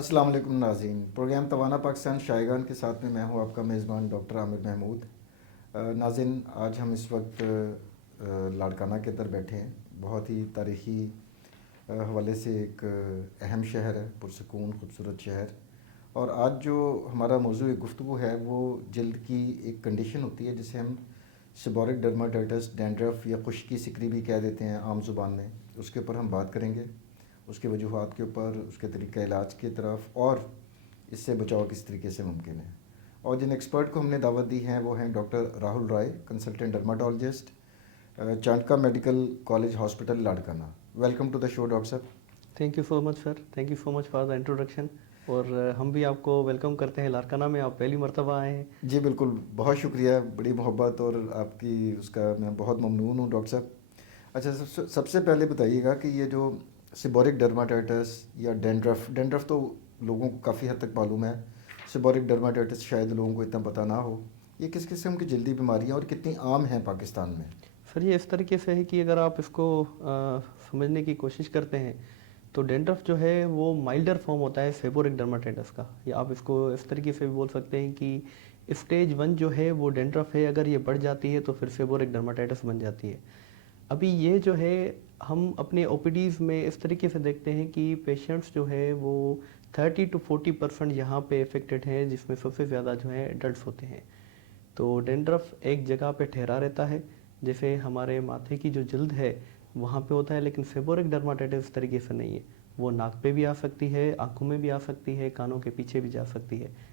अस्सलाम वालेकुम नाज़रीन। प्रोग्राम तवाना पाकिस्तान शायगान के साथ में मैं हूं आपका मेज़बान डॉक्टर आमिर महमूद। नाज़रीन, आज हम इस वक्त लाड़काना के अंदर बैठे हैं। बहुत ही तारीख़ी हवाले से एक अहम शहर है, पुरसकून खूबसूरत शहर। और आज जो हमारा मौजू गुफ्तगू है वो जल्द की एक कंडीशन होती है जिसे हम सेबोरिक डर्माटाइटिस, डैंड्रफ या खुश्की सिकरी भी कह देते हैं आम ज़ुबान में। उसके ऊपर हम बात करेंगे, उसके वजूहात के ऊपर, उसके तरीक़ा इलाज की तरफ और इससे बचाव किस तरीके से मुमकिन है। और जिन एक्सपर्ट को हमने दावत दी है वो हैं doctor Rahul Rai, consultant dermatologist, Chandka medical college hospital Larkana. Welcome to the show doctor साहब। Thank you so much sir, thank you so much for the introduction. और हम भी आपको वेलकम करते हैं लाड़काना में, आप पहली मर्तबा आए हैं। जी बिल्कुल, बहुत शुक्रिया, बड़ी मोहब्बत और आपकी उसका मैं बहुत ममनून हूँ डॉक्टर साहब। अच्छा, सबसे पहले बताइएगा कि ये जो सेबोरिक डर्माटाइटिस या डैंड्रफ डैंड्रफ तो लोगों को काफ़ी हद तक मालूम है, सेबोरिक डर्माटाइटिस शायद लोगों को इतना पता ना हो। ये किस किस्म की जल्दी बीमारियाँ और कितनी आम हैं पाकिस्तान में? सर ये इस तरीके से है कि अगर आप इसको समझने की कोशिश करते हैं तो डेंड्रफ जो है वो माइल्डर फॉर्म होता है सेबोरिक डर्माटाइटिस का, या आप इसको इस तरीके से भी बोल सकते हैं कि स्टेज 1 जो है वो डेंड्रफ है, अगर ये बढ़ जाती है तो फिर सेबोरिक डर्माटाइटिस बन जाती है। अभी ये जो है हम अपने ओपीडीज़ में इस तरीके से देखते हैं कि पेशेंट्स जो है वो 30 to 40% यहाँ पे इफेक्टेड हैं, जिसमें सबसे ज़्यादा जो है एडल्ट्स होते हैं। तो डेंड्रफ एक जगह पे ठहरा रहता है, जैसे हमारे माथे की जो जल्द है वहाँ पे होता है, लेकिन सेबोरिक डर्माटाइटिस इस तरीके से नहीं है। वो नाक पे भी आ सकती है, आँखों में भी आ सकती है, कानों के पीछे भी जा सकती है।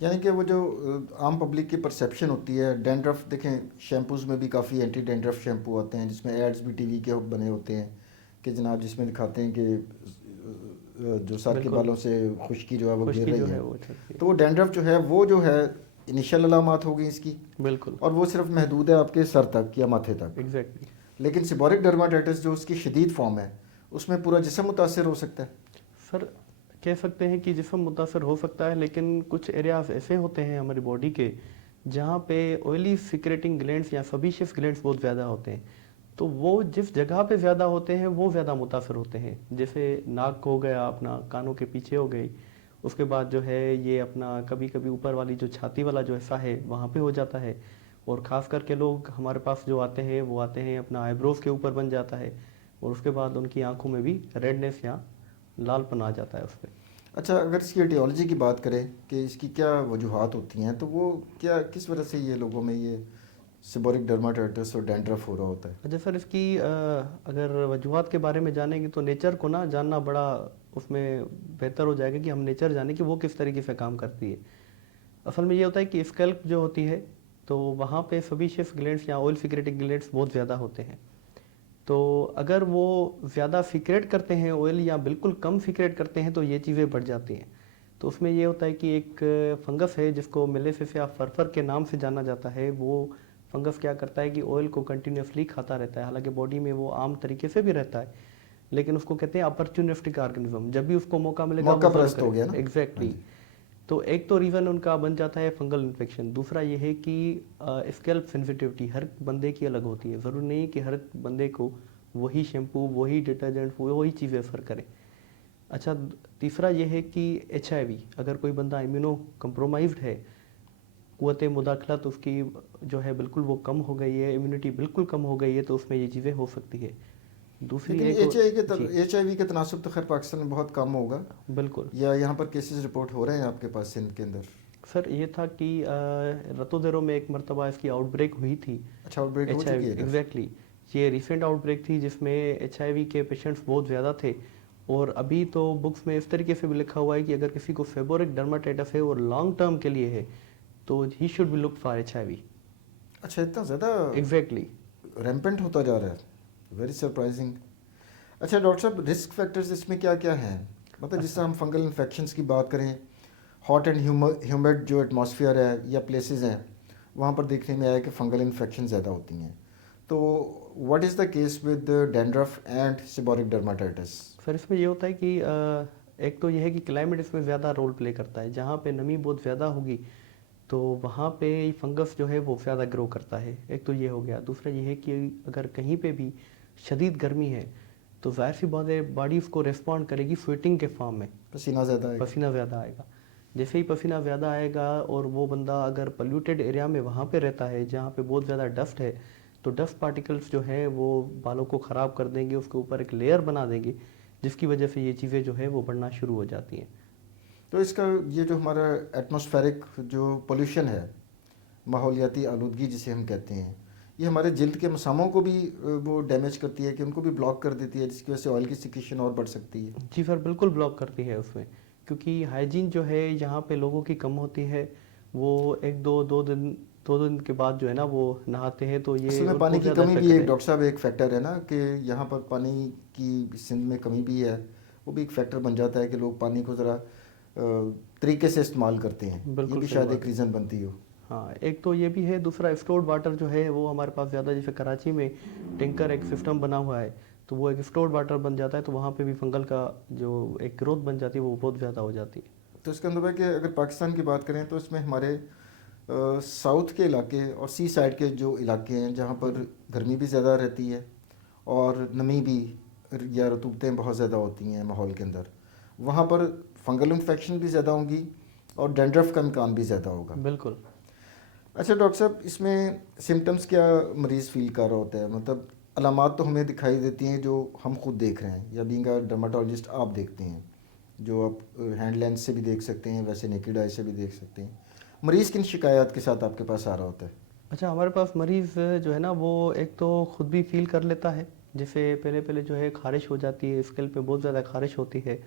यानी कि वो जो आम पब्लिक की परसेप्शन होती है डैंड्रफ, देखें शैम्पूज़ में भी काफ़ी एंटी डैंड्रफ शैम्पू आते हैं जिसमें एड्स भी टीवी के बने होते हैं कि जनाब जिसमें दिखाते हैं कि जो सर के बिल्कुल, बालों से खुश्की जो है वो गिर खुश्की रही जो है। है वो चलती है। तो वो डैंड्रफ जो है वो जो है इनिशियल अलामात हो गई इसकी, बिल्कुल, और वो सिर्फ महदूद है आपके सर तक या माथे तक। एग्जैक्टली। लेकिन सिबोरिक डर्माटाइटिस जो उसकी शदीद फॉर्म है उसमें पूरा जिस्म मुतासर हो सकता है। सर कह सकते हैं कि जिस्म मुतासर हो सकता है, लेकिन कुछ एरियाज ऐसे होते हैं हमारी बॉडी के जहाँ पे ऑयली सिक्रेटिंग ग्लैंड्स या सबीशियस ग्लैंड्स बहुत ज़्यादा होते हैं। तो वो जिस जगह पे ज़्यादा होते हैं वो ज़्यादा मुतासर होते हैं, जैसे नाक हो गया, अपना कानों के पीछे हो गई। उसके बाद जो है ये अपना कभी कभी ऊपर वाली जो छाती वाला जो हिस्सा है वहाँ पे हो जाता है। और ख़ास करके लोग हमारे पास जो आते हैं वो आते हैं अपना आईब्रोज के ऊपर बन जाता है, और उसके बाद उनकी आंखों में भी रेडनेस या लालपन आ जाता है उस पर। अच्छा, अगर इसकी एटियोलॉजी की बात करें कि इसकी क्या वजूहात होती हैं तो वो क्या किस वजह से ये लोगों में ये सिबोरिक डर्माटाइटिस और डैंड्रफ हो रहा होता है? अच्छा सर, इसकी अगर वजूहत के बारे में जानेंगे तो नेचर को ना जानना बड़ा उसमें बेहतर हो जाएगा कि हम नेचर जाने कि वो किस तरीके से काम करती है। असल में ये होता है कि स्कैल्प जो होती है तो वहाँ पे सबीशियस ग्लैंड्स या ऑयल सिक्रेटिंग ग्लैंड्स बहुत ज़्यादा होते हैं। तो अगर वो ज़्यादा सीक्रेट करते हैं ऑयल या बिल्कुल कम सीक्रेट करते हैं तो ये चीज़ें बढ़ जाती हैं। तो उसमें ये होता है कि एक फंगस है जिसको मेलेफिसिया फरफर के नाम से जाना जाता है। वो फंगस क्या करता है कि ऑयल को कंटिन्यूसली खाता रहता है, हालांकि बॉडी में वो आम तरीके से भी रहता है, लेकिन उसको कहते हैं अपॉर्चुनिस्टिक ऑर्गेनिज्म। जब भी उसको मौका मिलेगा वो मौका ज़रूर परस्त हो गया करेगा। ना। हाँ एग्जैक्टली। जी। तो एक तो रीज़न उनका बन जाता है फंगल इन्फेक्शन। दूसरा ये है कि स्कैल्प सेंसिटिविटी हर बंदे की अलग होती है, ज़रूरी नहीं कि हर बंदे को वही शैम्पू, वही डिटर्जेंट, वही चीज़ें असर करें। अच्छा, तीसरा ये है कि HIV, अगर कोई बंदा इम्यूनो कम्प्रोमाइज्ड है, क़ुव्वत मुदाखलत उसकी जो है बिल्कुल वो कम हो गई है, इम्यूनिटी बिल्कुल कम हो गई है, तो उसमें ये चीज़ें हो सकती है। दूसरी लेकिन एक और। जी एच आई वी का तनासब तो खैर पाकिस्तान में बहुत कम होगा, बिल्कुल। या यहाँ पर केसेस रिपोर्ट हो रहे हैं आपके पास सिंध के अंदर? सर ये था कि रतोदेरो में एक मरतबा इसकी आउटब्रेक हुई थी। अच्छा, आउटब्रेक हो एच आई चुकी वी, है इधर? एग्जैक्टली। ये रिसेंट आउटब्रेक थी जिसमें HIV के पेशेंट्स बहुत ज़्यादा थे। और अभी तो बुक्स में इस तरीके से भी लिखा हुआ है कि अगर किसी को फेबोरिक डर्माटाइटिस है और लॉन्ग टर्म के लिए है तो he should be look for HIV। अच्छा, इतना ज़्यादा एग्जैक्टली। रैम्पेंट होता जा रहा है, वेरी सरप्राइजिंग। अच्छा डॉक्टर साहब, रिस्क फैक्टर्स इसमें क्या क्या हैं? मतलब जिससे हम फंगल इन्फेक्शंस की बात करें, हॉट एंड ह्यूमिड जो एटमॉस्फेयर है या प्लेसेस हैं वहाँ पर देखने में आया कि फंगल इन्फेक्शन ज़्यादा होती हैं। तो what is the case with dandruff and seborrhoeic dermatitis? Sir इसमें ये होता है कि एक तो ये है कि क्लाइमेट इसमें ज़्यादा रोल प्ले करता है। जहाँ पे नमी बहुत ज़्यादा होगी तो वहाँ पे फंगस जो है वो ज़्यादा ग्रो करता है। एक तो ये हो गया। दूसरा ये है कि अगर कहीं पे भी शदीद गर्मी है तो ज़ाहिर सी बात है बॉडी उसको रिस्पॉन्ड करेगी स्वेटिंग के फॉर्म में, पसीना ज़्यादा है। पसीना ज़्यादा आएगा। जैसे ही पसीना ज़्यादा आएगा और वो बंदा अगर पोल्यूटेड एरिया में वहाँ पे रहता है जहाँ पे बहुत ज़्यादा डस्ट है, तो डस्ट पार्टिकल्स जो है वो बालों को ख़राब कर देंगे, उसके ऊपर एक लेयर बना देंगे, जिसकी वजह से ये चीज़ें जो है वो बढ़ना शुरू हो जाती हैं। तो इसका ये जो हमारा एटमॉस्फेरिक जो पोल्यूशन है, माहौलियाती आलूदगी जिसे हम कहते हैं, ये हमारे जल्द के मसामों को भी वो डैमेज करती है कि उनको भी ब्लॉक कर देती है, जिसकी वजह से ऑयल की सिक्रीशन और बढ़ सकती है। जी सर, बिल्कुल ब्लॉक करती है उसमें, क्योंकि हाइजीन जो है यहाँ पे लोगों की कम होती है। वो एक दो दिन के बाद जो है ना वो नहाते हैं, तो ये असल में पानी उनको की ज़्यादा कमी भी इफेक्ट एक है। डॉक्टर साहब एक फैक्टर है ना, कि यहाँ पर पानी की सिंध में कमी भी है, वो भी एक फैक्टर बन जाता है कि लोग पानी को ज़रा तरीके से इस्तेमाल करते हैं, ये बिल्कुल भी सही शायद बात एक है। रीज़न बनती हो। हाँ, एक तो ये भी है, दूसरा स्टोर्ड वाटर जो है वो हमारे पास ज़्यादा, जैसे कराची में टैंकर एक सिस्टम बना हुआ है, तो वो एक स्टोर्ड वाटर बन जाता है, तो वहाँ पे भी फंगल का जो एक ग्रोथ बन जाती है वो बहुत ज़्यादा हो जाती है। तो इसका मतलब है कि अगर पाकिस्तान की बात करें तो इसमें हमारे साउथ के इलाके और सी साइड के जो इलाके हैं जहाँ पर गर्मी भी ज़्यादा रहती है और नमी भी या रतूबतें बहुत ज़्यादा होती हैं माहौल के अंदर, वहाँ पर फंगल इन्फेक्शन भी ज़्यादा होंगी और डैंड्रफ का इम्कान भी ज़्यादा होगा। बिल्कुल। अच्छा डॉक्टर साहब, इसमें सिम्टम्स क्या मरीज़ फील कर रहा होता है? मतलब अलामात तो हमें दिखाई देती हैं जो हम खुद देख रहे हैं या बीइंग अ डर्माटोलॉजिस्ट आप देखते हैं, जो आप हैंड लेंस से भी देख सकते हैं, वैसे नेकेड आई से भी देख सकते हैं। मरीज़ किन शिकायत के साथ आपके पास आ रहा होता है? अच्छा, हमारे पास मरीज़ जो है ना वो एक तो खुद भी फील कर लेता है, जैसे पहले पहले जो है खारिश हो जाती है, स्कैल्प पे बहुत ज़्यादा खारिश होती है।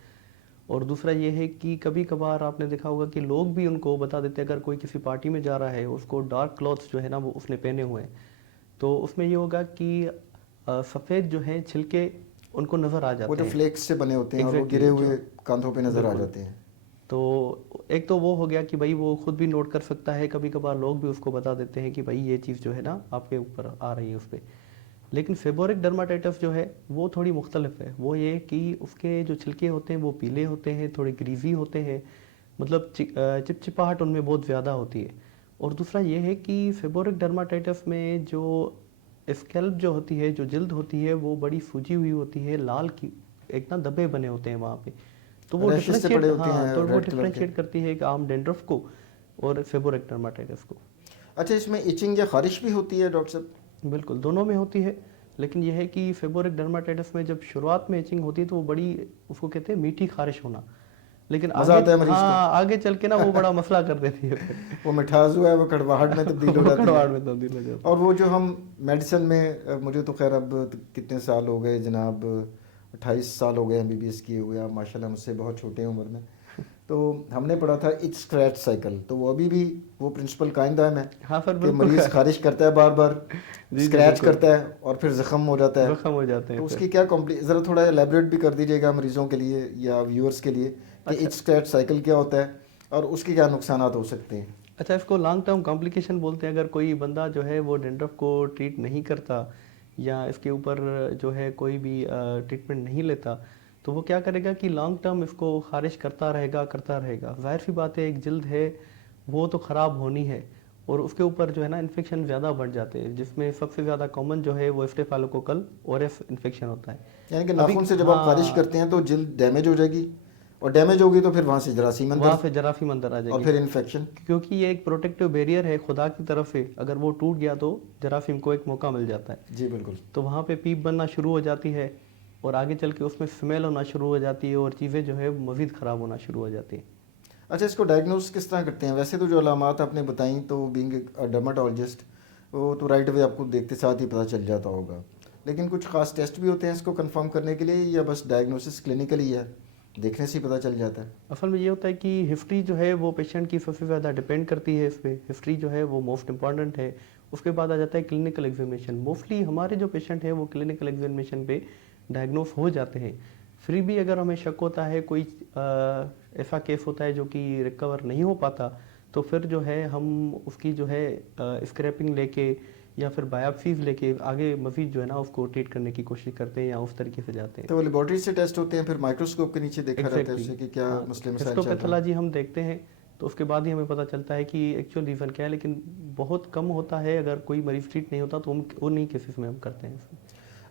और दूसरा ये है कि कभी कभार आपने देखा होगा कि लोग भी उनको बता देते हैं, अगर कोई किसी पार्टी में जा रहा है, उसको डार्क क्लॉथ्स जो है ना वो उसने पहने हुए हैं, तो उसमें ये होगा कि सफ़ेद जो है छिलके उनको नज़र आ वो जाते जो हैं। फ्लेक्स से बने होते हैं और वो एग्जैक्टली गिरे जो हुए कांधों पे नज़र आ बिल्कुल। जाते हैं। तो एक तो वो हो गया कि भाई वो खुद भी नोट कर सकता है, कभी कभार लोग भी उसको बता देते हैं कि भाई ये चीज़ जो है ना आपके ऊपर आ रही है उस पर। लेकिन फेबोरिक डर्माटाइटिस जो है वो थोड़ी मुख्तलिफ है। वो ये कि उसके जो छिलके होते हैं वो पीले होते हैं, थोड़े ग्रीजी होते हैं, मतलब चिपचिपाहट उनमें बहुत ज़्यादा होती है। और दूसरा ये है कि फेबोरिक डर्माटाइटिस में जो स्कैल्प जो होती है, जो जिल्द होती है, वो बड़ी सूजी हुई होती है, लाल की एक ना धब्बे बने होते हैं वहाँ पे। तो वो रैशेस से पड़े डिफ्रेंशिएट, होते हाँ, हैं तो वो रेड कलर के। डिफ्रेंशिएट करती है कि आम डेंड्रफ को और फेबोरिक डर्माटाइटिस को। अच्छा, इसमें इचिंग या खारिश भी होती है डॉक्टर साहब? बिल्कुल, दोनों में होती है, लेकिन यह है कि फेबोरिक डर्माटाइटिस में जब शुरुआत में इचिंग होती है तो वो बड़ी, उसको कहते हैं मीठी खारिश होना, लेकिन मज़ा आगे, आता है मरीज़ को। हाँ, आगे चल के ना वो बड़ा मसला कर देती है फिर। वो मिठास जो है वो कड़वाहट में तब्दील हो वो जाती है। कड़वाहट में तब्दील हो जाती और है। वो जो हम मेडिसिन में मुझे तो खैर अब कितने साल हो गए जनाब, 28 साल हो गए एमबीबीएस किए हुए। आप माशाल्लाह मुझसे बहुत छोटे हैं उम्र में। तो हमने पढ़ा था इच स्क्रैच साइकिल, तो वो अभी भी वो प्रिंसिपल कायम दायम है हाँ सर, कि बिल्कुल मरीज़ खारिश करता है बार बार, जी जी स्क्रैच बिल्कुल, करता है और फिर ज़ख़म हो जाता है। जख्म हो जाते तो हैं उसकी फिर। क्या ज़रा थोड़ा एलेबरेट भी कर दीजिएगा मरीज़ों के लिए या व्यूअर्स के लिए कि अच्छा इच स्क्रैच साइकिल क्या होता है और उसके क्या नुकसान हो सकते हैं। अच्छा, इसको लॉन्ग टर्म कॉम्प्लिकेशन बोलते हैं। अगर कोई बंदा जो है वो डेंड्रफ को ट्रीट नहीं करता या इसके ऊपर जो है कोई भी ट्रीटमेंट नहीं लेता, तो वो क्या करेगा कि लॉन्ग टर्म इसको खारिश करता रहेगा। जाहिर सी बात है, एक जल्द है वो तो ख़राब होनी है, और उसके ऊपर जो है ना इन्फेक्शन ज़्यादा बढ़ जाते हैं, जिसमें सबसे ज़्यादा कॉमन जो है वो स्टेफाइलोकोकल ओरएस इन्फेक्शन होता है। यानी कि अभी नाखून से जब आप खारिश हाँ, करते हैं तो जल्द डैमेज हो जाएगी और डैमेज होगी तो फिर वहाँ से जरासीम वहाँ अंदर से जरासीम अंदर आ और जाएगी, फिर इन्फेक्शन। क्योंकि ये एक प्रोटेक्टिव बैरियर है खुदा की तरफ से। अगर वो टूट गया तो जरासीम को एक मौका मिल जाता है, जी बिल्कुल। तो वहाँ पे पीप बनना शुरू हो जाती है और आगे चल के उसमें स्मेल होना शुरू हो जाती है और चीज़ें जो है मज़ीद ख़राब होना शुरू हो जाती है। अच्छा, इसको डायग्नोस किस तरह करते हैं? वैसे तो जो अलामात आपने बताई तो बीइंग अ डर्माटोलॉजिस्ट वो तो राइट वे आपको देखते साथ ही पता चल जाता होगा, लेकिन कुछ खास टेस्ट भी होते हैं इसको कंफर्म करने के लिए या बस डायग्नोसिस क्लिनिकली है, देखने से ही पता चल जाता है? असल में ये होता है कि हिस्ट्री जो है वो पेशेंट की सबसे ज़्यादा डिपेंड करती है इस पर। हिस्ट्री जो है वो मोस्ट इंपॉर्टेंट है। उसके बाद आ जाता है क्लिनिकल एग्जामिनेशन। मोस्टली हमारे जो पेशेंट है वो क्लिनिकल एग्जामिनेशन पे डायग्नोस हो जाते हैं। फिर भी अगर हमें शक होता है, कोई ऐसा केस होता है जो कि रिकवर नहीं हो पाता, तो फिर जो है हम उसकी जो है स्क्रैपिंग लेके या फिर बायोप्सीज लेके आगे मजीद जो है ना उसको ट्रीट करने की कोशिश करते हैं या उस तरीके से जाते हैं। तो वो लेबॉर्ट्री से टेस्ट होते हैं, फिर माइक्रोस्कोप के नीचे देखा रहता है एग्जैक्टली उससे कि क्या हाँ, मसले मसाइल चल रहे हैं। हिस्टोपैथोलॉजी हम देखते हैं, तो उसके बाद ही हमें पता चलता है कि एक्चुअल रीज़न क्या है। लेकिन बहुत कम होता है, अगर कोई मरीज ट्रीट नहीं होता तो हम उन्हीं केसेस में हम करते हैं।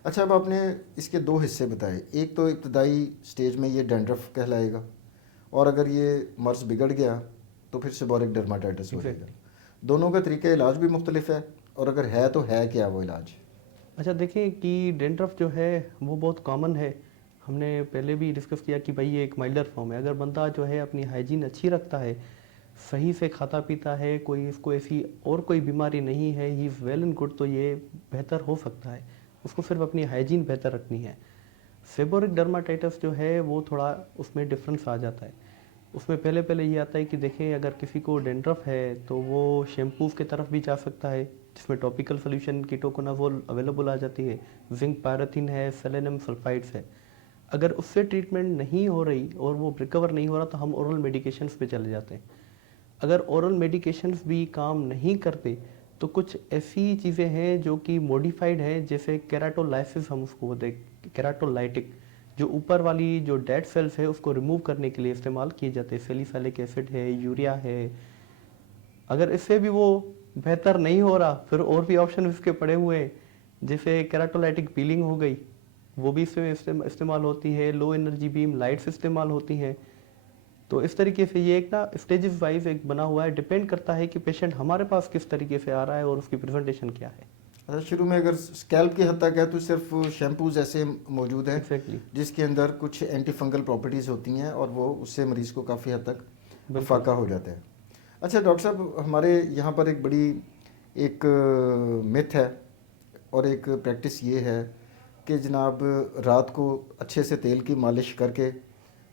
अच्छा, अब आपने इसके दो हिस्से बताए, एक तो इब्तदाई स्टेज में ये डैंड्रफ कहलाएगा, और अगर ये मर्ज बिगड़ गया तो फिर सेबोरिक डर्माटाइटिस हो जाएगा। एग्जैक्टली। दोनों का तरीका इलाज भी मुख्तलिफ है, और अगर है तो है क्या वो इलाज? अच्छा देखिए कि डेंड्रफ जो है वो बहुत कॉमन है। हमने पहले भी डिस्कस किया कि भाई ये एक माइल्डर फॉर्म है। अगर बंदा जो है अपनी हाइजीन अच्छी रखता है, सही से खाता पीता है, कोई इसको ऐसी और कोई बीमारी नहीं है, he is well and good, तो ये बेहतर हो सकता है। उसको सिर्फ अपनी हाइजीन बेहतर रखनी है। सेबोरिक डर्माटाइटिस जो है वो थोड़ा उसमें डिफरेंस आ जाता है। उसमें पहले पहले ये आता है कि देखें अगर किसी को डेंड्रफ है तो वो शैम्पूज़ की तरफ भी जा सकता है, जिसमें टॉपिकल सोल्यूशन कीटोकोनाजोल अवेलेबल आ जाती है, जिंक पैराथीन है, सेलेनियम सल्फाइड्स है। अगर उससे ट्रीटमेंट नहीं हो रही और वो रिकवर नहीं हो रहा तो हम ओरल मेडिकेशंस पे चले जाते हैं। अगर ओरल मेडिकेशंस भी काम नहीं करते तो कुछ ऐसी चीज़ें हैं जो कि मॉडिफाइड हैं, जैसे केराटोलाइसिस हम उसको बोलते हैं, केराटोलाइटिक, जो ऊपर वाली जो डेड सेल्स है उसको रिमूव करने के लिए इस्तेमाल किए जाते हैं। सैलिसाइलिक एसिड है, यूरिया है। अगर इससे भी वो बेहतर नहीं हो रहा फिर और भी ऑप्शन इसके पड़े हुए हैं, जैसे केराटोलाइटिक पीलिंग हो गई, वो भी इसमें इस्तेमाल होती है। लो एनर्जी बीम लाइट्स इस्तेमाल होती हैं। तो इस तरीके से ये एक ना स्टेजेस वाइज एक बना हुआ है, डिपेंड करता है कि पेशेंट हमारे पास किस तरीके से आ रहा है और उसकी प्रेजेंटेशन क्या है। अच्छा, शुरू में अगर स्कैल्प की हद तक है तो सिर्फ शैम्पूज ऐसे मौजूद हैं एग्जैक्टली। जिसके अंदर कुछ एंटी फंगल प्रॉपर्टीज़ होती हैं, और वो उससे मरीज़ को काफ़ी हद तक बिल्कुल। फाका हो जाता है। अच्छा डॉक्टर साहब, हमारे यहाँ पर एक बड़ी एक मिथ है और एक प्रैक्टिस ये है कि जनाब रात को अच्छे से तेल की मालिश करके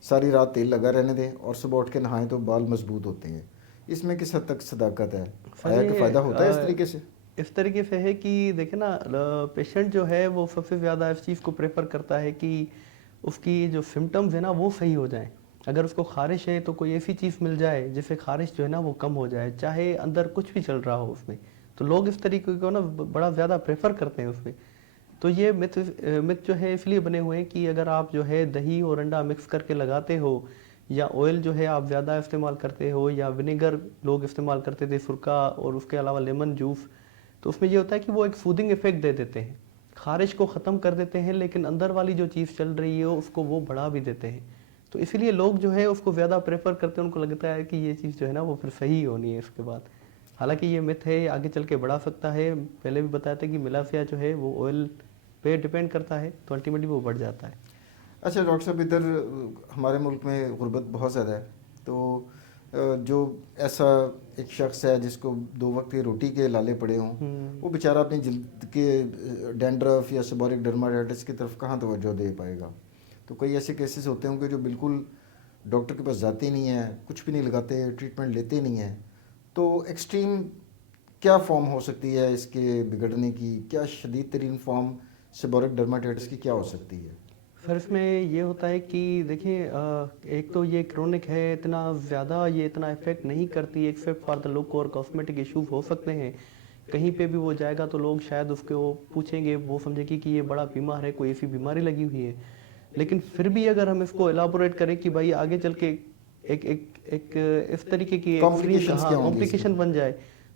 सारी रात तेल लगा रहने दें और सुबह उठ के नहाएं तो बाल मजबूत होते हैं। इसमें किस हद तक सदाकत है? सर है कि ये फ़ायदा होता है इस तरीके से? इस तरीके से है कि देखे ना, पेशेंट जो है वो सबसे ज़्यादा इस चीज़ को प्रेफर करता है कि उसकी जो सिम्टम्स है ना वो सही हो जाएं। अगर उसको खारिश है तो कोई ऐसी चीज़ मिल जाए जिससे खारिश जो है ना वो कम हो जाए, चाहे अंदर कुछ भी चल रहा हो उसमें। तो लोग इस तरीके को ना बड़ा ज़्यादा प्रेफर करते हैं उसमें। तो ये मिथ मिथ जो है इसलिए बने हुए हैं कि अगर आप जो है दही और अंडा मिक्स करके लगाते हो, या ऑयल जो है आप ज़्यादा इस्तेमाल करते हो, या विनेगर लोग इस्तेमाल करते थे, सुरका, और उसके अलावा लेमन जूस, तो उसमें ये होता है कि वो एक सूदिंग इफेक्ट दे देते हैं, खारिश को ख़त्म कर देते हैं, लेकिन अंदर वाली जो चीज़ चल रही है उसको वो बढ़ा भी देते हैं। तो इसीलिए लोग जो है उसको ज़्यादा प्रेफर करते हैं, उनको लगता है कि ये चीज़ जो है ना वो फिर सही होनी है इसके बाद। हालांकि ये मिथ है, आगे चल के बढ़ा सकता है। पहले भी बताया था कि मिलासिया जो है वो ऑयल पे डिपेंड करता है, तो अल्टीमेटली वो बढ़ जाता है। अच्छा डॉक्टर साहब, इधर हमारे मुल्क में गुर्बत बहुत ज़्यादा है, तो जो ऐसा एक शख्स है जिसको दो वक्त की रोटी के लाले पड़े हों, वो बेचारा अपनी जल्द के डैंड्रफ या सेबोरिक डर्माटाइटिस की तरफ कहाँ तवज्जो दे पाएगा? तो कई ऐसे केसेस होते होंगे जो बिल्कुल डॉक्टर के पास जाते ही नहीं हैं, कुछ भी नहीं लगाते, ट्रीटमेंट लेते ही नहीं हैं। तो एक्सट्रीम क्या फॉर्म हो सकती है इसके बिगड़ने की? क्या शदीद तरीन फॉर्म सेबोरिक डर्माटाइटिस की क्या हो सकती है? सर इसमें ये होता है कि देखिए, एक तो ये क्रोनिक है, इतना ज़्यादा ये इतना इफेक्ट नहीं करती, एक्सेप्ट फॉर द लुक, और कॉस्मेटिक इश्यूज हो सकते हैं। कहीं पे भी वो जाएगा तो लोग शायद उसको पूछेंगे, वो समझेगी कि ये बड़ा बीमार है, कोई ऐसी बीमारी लगी हुई है। लेकिन फिर भी अगर हम इसको एलाबोरेट करें कि भाई आगे चल के एक एक एक इस तरीके की एक्सट्रीम कॉम्प्लिकेशंस क्या होंगी इसके? कॉम्प्लिकेशन बन जाए,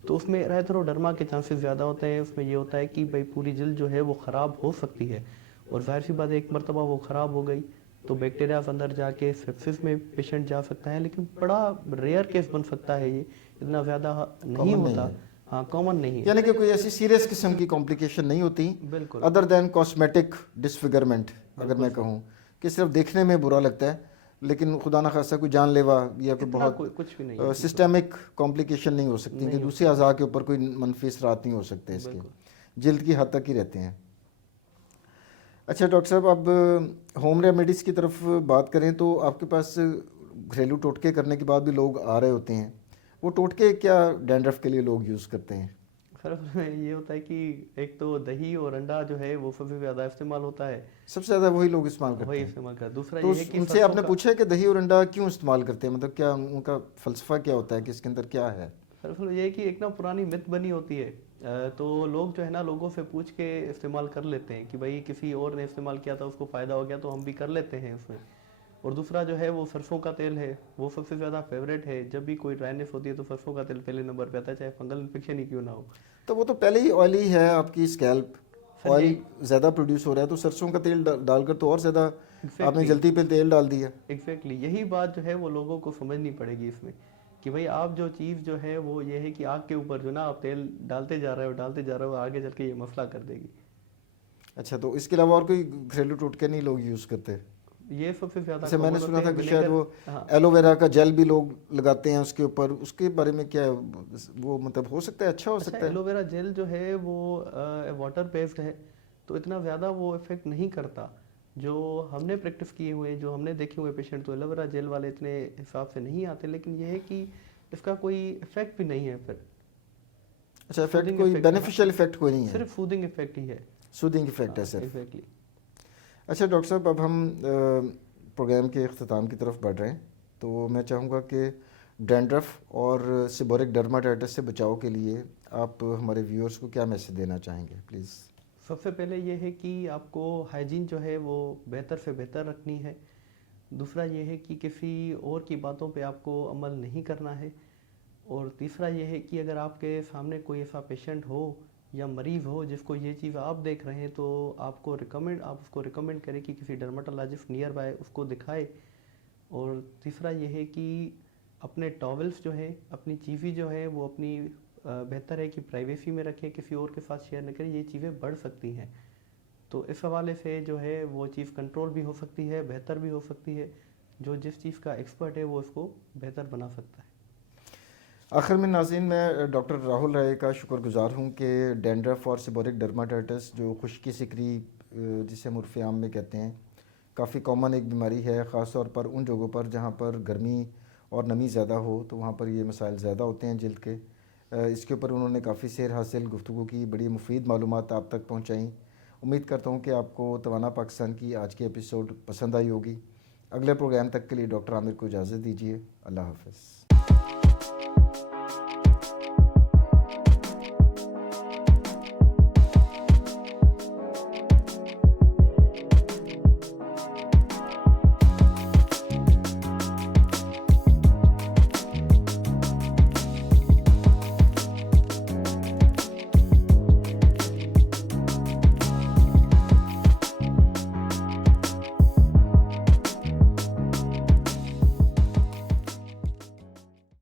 तो उसमें एरेथ्रोडर्मा के चांसेस ज़्यादा होते हैं। उसमें ये होता है कि भाई पूरी जल्द जो है वो ख़राब हो सकती है, और जाहिर सी बात है एक मरतबा वो ख़राब हो गई तो बैक्टीरिया अंदर जाके सेप्सिस में पेशेंट जा सकता है। लेकिन बड़ा रेयर केस बन सकता है, ये इतना ज़्यादा नहीं कॉमन नहीं होता। है, हाँ, कॉमन नहीं है। यानी कि कोई ऐसी सीरियस किस्म की कॉम्प्लिकेशन नहीं होती बिल्कुल अदर देन कॉस्मेटिक डिसफिगरमेंट, अगर बिल्कुल मैं सर। कहूँ कि सिर्फ देखने में बुरा लगता है, लेकिन खुदा ना खासा कोई जानलेवा या कोई इतना बहुत कुछ भी नहीं है, बिल्कुल सिस्टेमिक कॉम्प्लिकेशन नहीं हो सकती कि नहीं हो दूसरे अज़ा के ऊपर कोई मनफी असरात नहीं हो सकते इसके, बिल्कुल। जल्द की हद तक ही रहते हैं। अच्छा डॉक्टर साहब, अब होम रेमेडीज़ की तरफ बात करें तो आपके पास घरेलू टोटके करने के बाद भी लोग आ रहे होते हैं। वो टोटके क्या डैंड्रफ के लिए लोग यूज़ करते हैं? सर उसमें ये होता है कि एक तो दही और अंडा जो है वो सबसे ज़्यादा इस्तेमाल होता है, सबसे ज़्यादा वही लोग इस्तेमाल करते वही हैं। इस्तेमाल कर। दूसरा तो ये है कि उनसे सरसों आपने का, पूछा है कि दही और अंडा क्यों इस्तेमाल करते हैं? मतलब क्या उनका फ़लसफ़ा क्या होता है कि इसके अंदर क्या है? सर उसमें ये है कि एक ना पुरानी मिथ बनी होती है, तो लोग जो है ना लोगों से पूछ के इस्तेमाल कर लेते हैं कि भाई किसी और ने इस्तेमाल किया था उसको फ़ायदा हो गया तो हम भी कर लेते हैं उसमें। और दूसरा जो है वो सरसों का तेल है, वो सबसे ज़्यादा फेवरेट है। जब भी कोई ड्राइनेस होती है तो सरसों का तेल पहले नंबर पे आता है, चाहे फंगल इन्फेक्शन ही क्यों ना हो। तो वो तो पहले ही ऑयली है आपकी स्कैल्प, सर, ऑयल ज़्यादा प्रोड्यूस हो रहा है तो सरसों का तेल डालकर तो और ज़्यादा आपने Exactly. जल्दी पे तेल डाल दिया। एग्जैक्टली यही बात जो है वो लोगों को समझनी पड़ेगी इसमें, कि भाई आप जो चीज़ जो है वो ये है कि आग के ऊपर जो ना आप तेल डालते जा रहे हो आगे चल के ये मसला कर देगी। अच्छा, तो इसके अलावा और कोई घरेलू टोटके नहीं लोग यूज़ करते? ये सबसे ज़्यादा जैसे मैंने कॉमन सुना होते था हैं कि शायद विनेगर। वो हाँ, एलोवेरा का जेल भी लोग लगाते हैं उसके ऊपर, उसके बारे में क्या है? वो मतलब हो सकता है, अच्छा हो अच्छा, सकता है? एलोवेरा जेल जो है वो वाटर बेस्ड है, तो इतना ज़्यादा वो इफेक्ट नहीं करता। जो हमने प्रैक्टिस किए हुए, जो हमने देखे हुए पेशेंट, तो एलोवेरा जेल वाले इतने हिसाब से नहीं आते, लेकिन ये है कि इसका कोई इफेक्ट भी नहीं है फिर। अच्छा, इफेक्ट सूदिंग कोई इफेक्ट है, हाँ, बेनिफिशियल इफेक्ट कोई नहीं है, सिर्फ सूदिंग इफेक्ट ही है। सूदिंग इफेक्ट है हाँ, सिर्फ। एग्जैक्टली। अच्छा डॉक्टर साहब, अब हम प्रोग्राम के अख्ताम की तरफ बढ़ रहे हैं, तो मैं चाहूँगा कि डैंड्रफ और सेबोरिक डर्माटाइटिस से बचाव के लिए आप हमारे व्यूअर्स को क्या मैसेज देना चाहेंगे प्लीज़? सबसे पहले ये है कि आपको हाइजीन जो है वो बेहतर से बेहतर रखनी है। दूसरा ये है कि किसी और की बातों पे आपको अमल नहीं करना है। और तीसरा ये है कि अगर आपके सामने कोई ऐसा पेशेंट हो या मरीज़ हो जिसको ये चीज़ आप देख रहे हैं, तो आप उसको रिकमेंड करें कि किसी डर्माटोलॉजिस्ट नियर बाय उसको दिखाए। और तीसरा ये है कि अपने टॉवल्स जो है, अपनी चीज़ें जो है वो अपनी बेहतर है कि प्राइवेसी में रखें, किसी और के साथ शेयर न करें, ये चीज़ें बढ़ सकती हैं। तो इस हवाले से जो है वो चीज़ कंट्रोल भी हो सकती है, बेहतर भी हो सकती है। जो जिस चीज़ का एक्सपर्ट है वो इसको बेहतर बना सकता है। आखिर में नाज़रीन, मैं डॉक्टर राहुल राय का शुक्रगुजार हूँ कि डैंड्रफ और सेबोरिक डर्माटाइटिस जो खुश्की सिकरी जिसे हम उर्फ़ आम में कहते हैं, काफ़ी कॉमन एक बीमारी है, ख़ास तौर पर उन जगहों पर जहाँ पर गर्मी और नमी ज़्यादा हो, तो वहाँ पर ये मसाइल ज़्यादा होते हैं जिल्द के। इसके ऊपर उन्होंने काफ़ी सेर हासिल गुफ्तगू की, बड़ी मुफीद मालूमात आप तक पहुँचाई। उम्मीद करता हूँ कि आपको तवाना पाकिस्तान की आज की एपिसोड पसंद आई होगी। अगले प्रोग्राम तक के लिए डॉक्टर आमिर को इजाज़त दीजिए। अल्लाह हाफ़िज़।